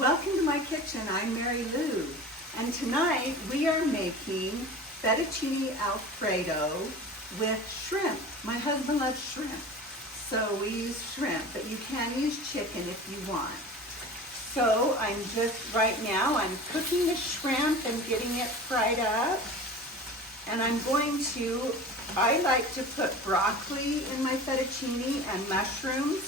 Welcome to my kitchen. I'm Mary Lou, and tonight we are making fettuccine Alfredo with shrimp. My husband loves shrimp, so we use shrimp, but you can use chicken if you want. So right now I'm cooking the shrimp and getting it fried up, and I like to put broccoli in my fettuccine and mushrooms,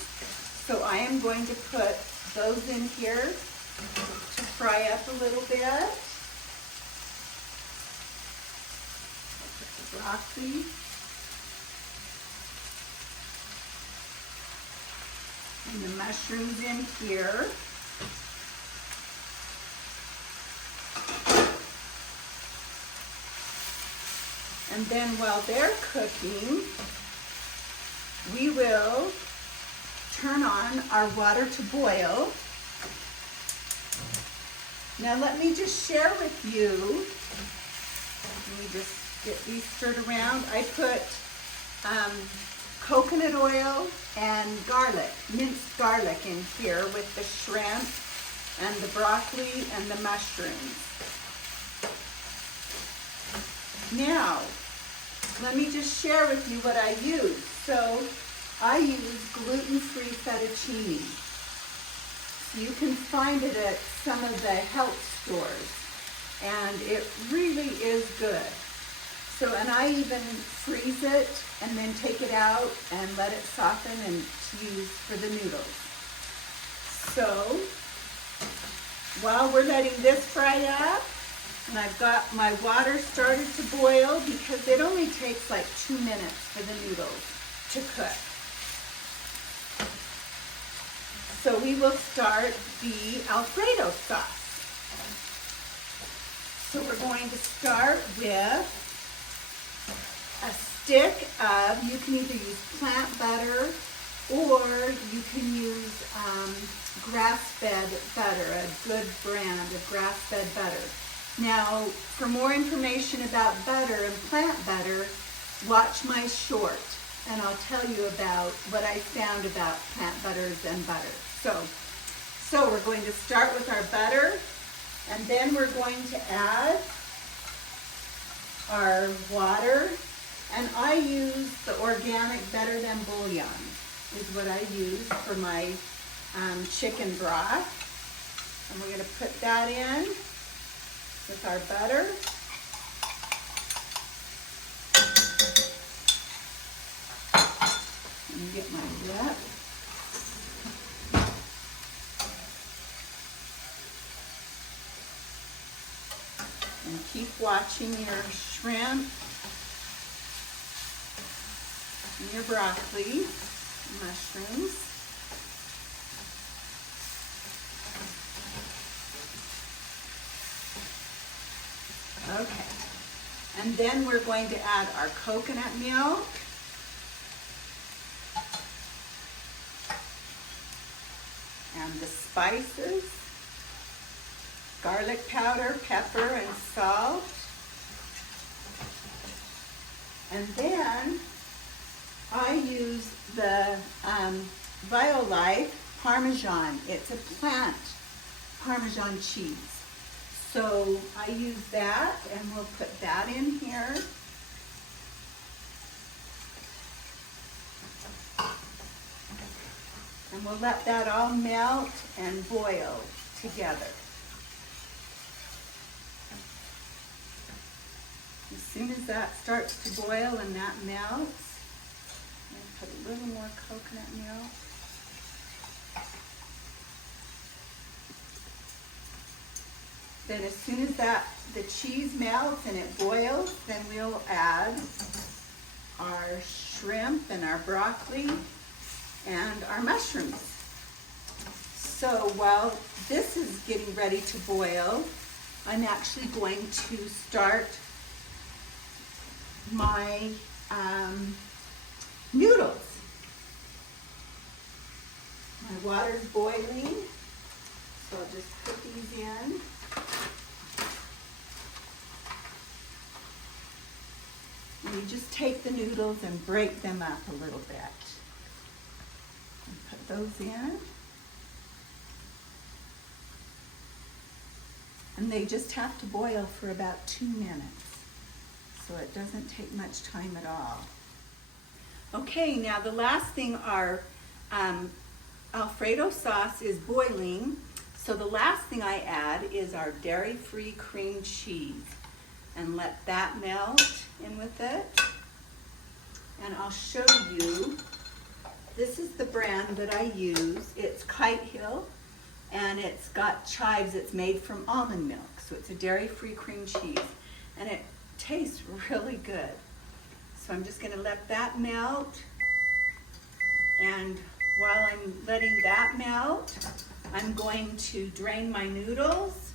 so I am going to put those in here to fry up a little bit. I'll put the broccoli. And the mushrooms in here. And then while they're cooking, we will turn on our water to boil. Now let me just share with you, let me just get these stirred around. I put coconut oil and garlic, minced garlic in here with the shrimp and the broccoli and the mushrooms. Now, let me just share with you what I use. So I use gluten-free fettuccine. You can find it at some of the health stores, and it really is good. So, and I even freeze it and then take it out and let it soften and use for the noodles. So, while we're letting this fry up, and I've got my water started to boil because it only takes like 2 minutes for the noodles to cook. So we will start the Alfredo sauce. So we're going to start with a stick of, you can either use plant butter or you can use grass-fed butter, a good brand of grass-fed butter. Now, for more information about butter and plant butter, watch my short, and I'll tell you about what I found about plant butters and butter. So we're going to start with our butter, and then we're going to add our water, and I use the organic Better Than Bouillon is what I use for my chicken broth. And we're going to put that in with our butter. Let me get my whip. And keep watching your shrimp and your broccoli, mushrooms. Okay, and then we're going to add our coconut milk. And the spices, garlic powder, pepper, and salt. And then I use the Violife Parmesan. It's a plant Parmesan cheese. So I use that, and we'll put that in here. And we'll let that all melt and boil together. As soon as that starts to boil and that melts, I'm going to put a little more coconut milk. Then as soon as the cheese melts and it boils, then we'll add our shrimp and our broccoli and our mushrooms. So while this is getting ready to boil, I'm actually going to start my noodles. My water's boiling, so I'll just put these in. And you just take the noodles and break them up a little bit. And put those in. And they just have to boil for about 2 minutes. So it doesn't take much time at all. Okay, now the last thing, our Alfredo sauce is boiling. So the last thing I add is our dairy-free cream cheese. And let that melt in with it. And I'll show you, this is the brand that I use. It's Kite Hill, and it's got chives. It's made from almond milk, so it's a dairy-free cream cheese. And it tastes really good. So I'm just gonna let that melt. And while I'm letting that melt, I'm going to drain my noodles.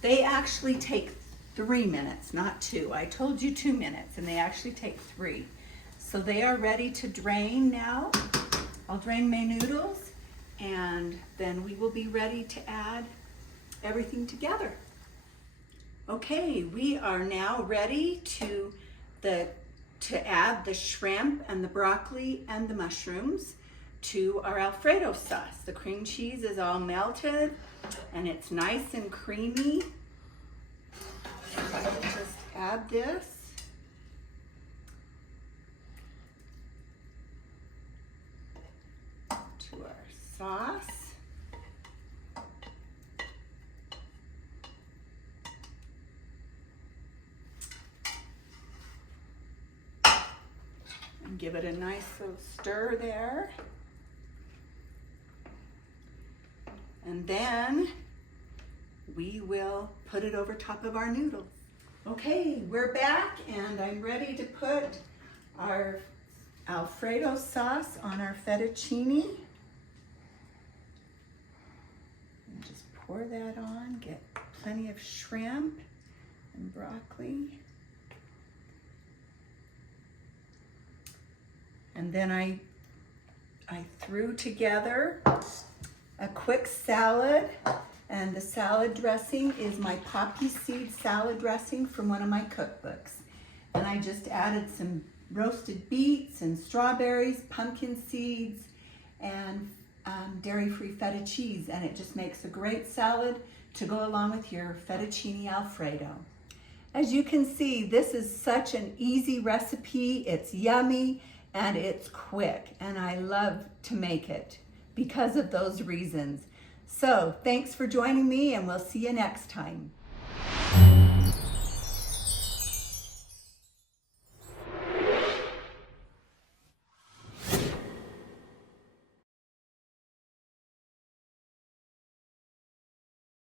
They actually take 3 minutes, not 2. I told you 2 minutes, and they actually take 3. So they are ready to drain now. I'll drain my noodles, and then we will be ready to add everything together. Okay, we are now ready to add the shrimp and the broccoli and the mushrooms to our Alfredo sauce. The cream cheese is all melted, and it's nice and creamy. I'll just add this. To our sauce. And give it a nice little stir there. And then we will put it over top of our noodles. Okay, we're back, and I'm ready to put our Alfredo sauce on our fettuccine. And just pour that on, get plenty of shrimp and broccoli. And then I threw together a quick salad, and the salad dressing is my poppy seed salad dressing from one of my cookbooks. And I just added some roasted beets and strawberries, pumpkin seeds, and dairy-free feta cheese, and it just makes a great salad to go along with your fettuccine Alfredo. As you can see, this is such an easy recipe. It's yummy and it's quick, and I love to make it because of those reasons. So thanks for joining me, and we'll see you next time.